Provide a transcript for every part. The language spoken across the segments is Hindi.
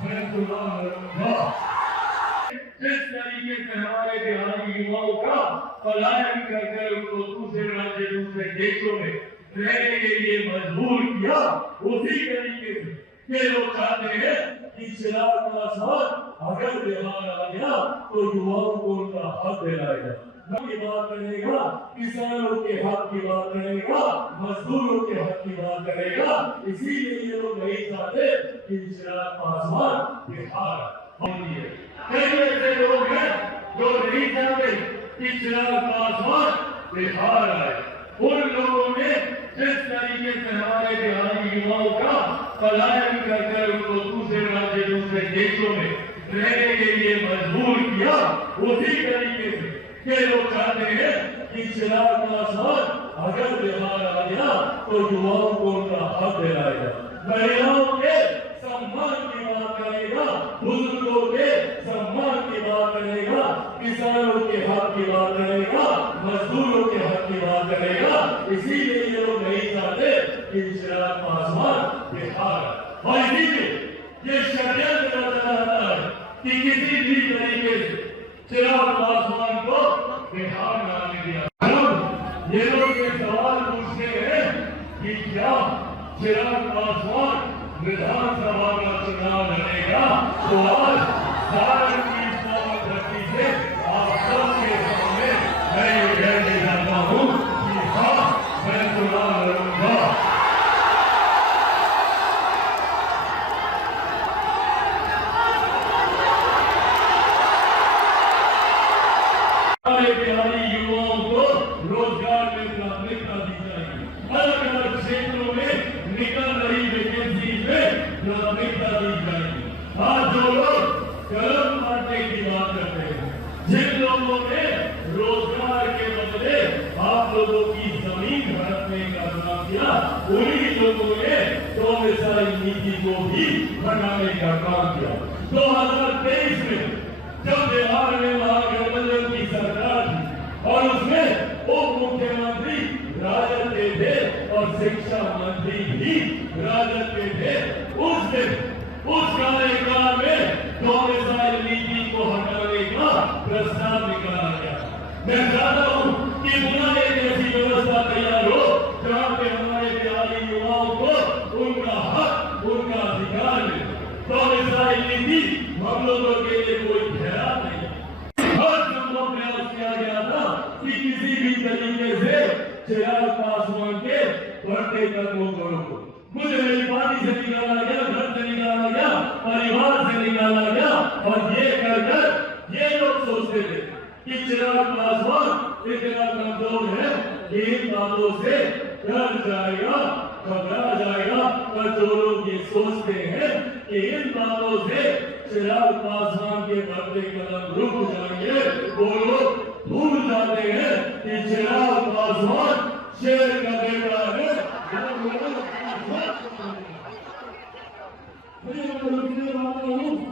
मैं सुना करूंगा। जिस तरीके से हमारे बिहारी युवाओं का पलायन करके उनको दूसरे राज्य दूसरे देशों में रहने के लिए मजबूर किया, उसी तरीके से ये लोग चाहते हैं कि चिराग पासवान अगर बिहार आ गया तो युवाओं को उनका हक दिलाएगा, की बात करेगा, किसानों के हक की बात करेगा, मजदूरों के हक की बात करेगा। इसीलिए ये लोग नहीं चाहते कि चिराग पासवान बिहार आए। कई ऐसे लोग हैं जो नहीं चाहते कि चिराग पासवान बिहार आए। उन लोगों ने जिस तरीके से हमारे बिहारी युवाओं का पलायन करके उनको दूसरे राज्य दूसरे देशों में रहने के लिए मजबूर किया, उसी तरीके से ये लोग चाहते हैं कि चिराग पासवान अगर बिहार आ गया तो युवाओं को उनका हक दिलाएगा, महिलाओं के सम्मान की बात करेगा, बुजुर्गों के सम्मान की बात करेगा, किसानों के हक की बात करेगा, मजदूरों के हक की बात करेगा। इसीलिए ये लोग नहीं चाहते कि चिराग पासवान बिहार। और इसीलिए ये षड्यंत्र नजर आता है कि किसी भी तरीके से चिराग पासवान को बिहार में आने दिया। ये लोग ये सवाल पूछते हैं कि क्या चिराग पासवान विधानसभा का चुनाव लड़ेगा? तो आज भारत की धरती से आप सबके सामने मैं ये कहने जाता हूँ कि हाँ, मैं चुनाव लड़ूंगा। हमारे बिहारी युवाओं को रोजगार में प्राथमिकता दी जाएगी। अलग अलग क्षेत्रों में निकल रही वैकेंसी में प्राथमिकता दी जाएगी। आज जो लोग कलम बांटने की बात करते हैं, जिन लोगों ने रोजगार के बदले आप लोगों की जमीन हड़पने का काम किया, उन्हीं लोगों ने डोमिसाइल नीति को भी बनाने का काम किया। 2023 में जब बिहार में महागठबंधन की सरकार थी और उसमें उप मुख्यमंत्री राजद के थे और शिक्षा मंत्री भी राजद के थे, उस दिन उस कार्यकाल में डोमिसाइल नीति को हटाने का प्रस्ताव निकाला गया। मैं चाहता हूं कि पुनः एक ऐसी व्यवस्था तैयार हो जहां पे हमारे बिहारी युवाओं को उनका हक, उनका अधिकार मिले। डोमिसाइल नीति हम लोगों के लिए कोई खैरात नहीं। हर संभव प्रयास किया गया था कि किसी भी तरीके से चिराग पासवान के बढ़ते कदमों को रोको। मुझे मेरी पार्टी से निकाला गया, घर से निकाला गया, परिवार से निकाला गया, और ये कर ये लोग सोचते थे कि चिराग पासवान इतना कमजोर है कि इन बातों से डर जाएगा, घबरा जाएगा। पर जो लोग ये सोचते हैं कि इन बातों से चिराग पासवान के बढ़ते कदम रुक जाएंगे, वो लोग भूल जाते हैं कि चिराग पासवान शेर का बेटा है।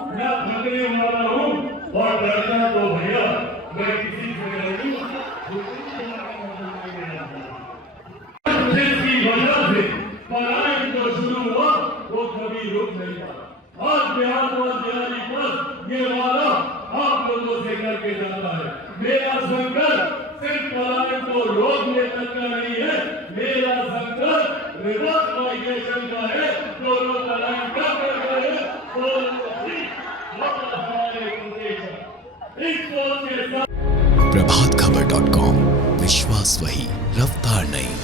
मैं थकने वाला हूँ और डरना तो भैया मैं किसी से नहीं, जिसकी वजह से पलायन जो शुरू हुआ वो कभी रुक नहीं पाया। आज बिहार पर ये वादा आप लोगों से करके जाता है। मेरा संकल्प सिर्फ पलायन को रोकने तक का नहीं है, मेरा संकल्प रिवर्स माइग्रेशन का है। जो लोग पलायन कर रहे हैं प्रभात खबर.com, विश्वास वही, रफ्तार नहीं।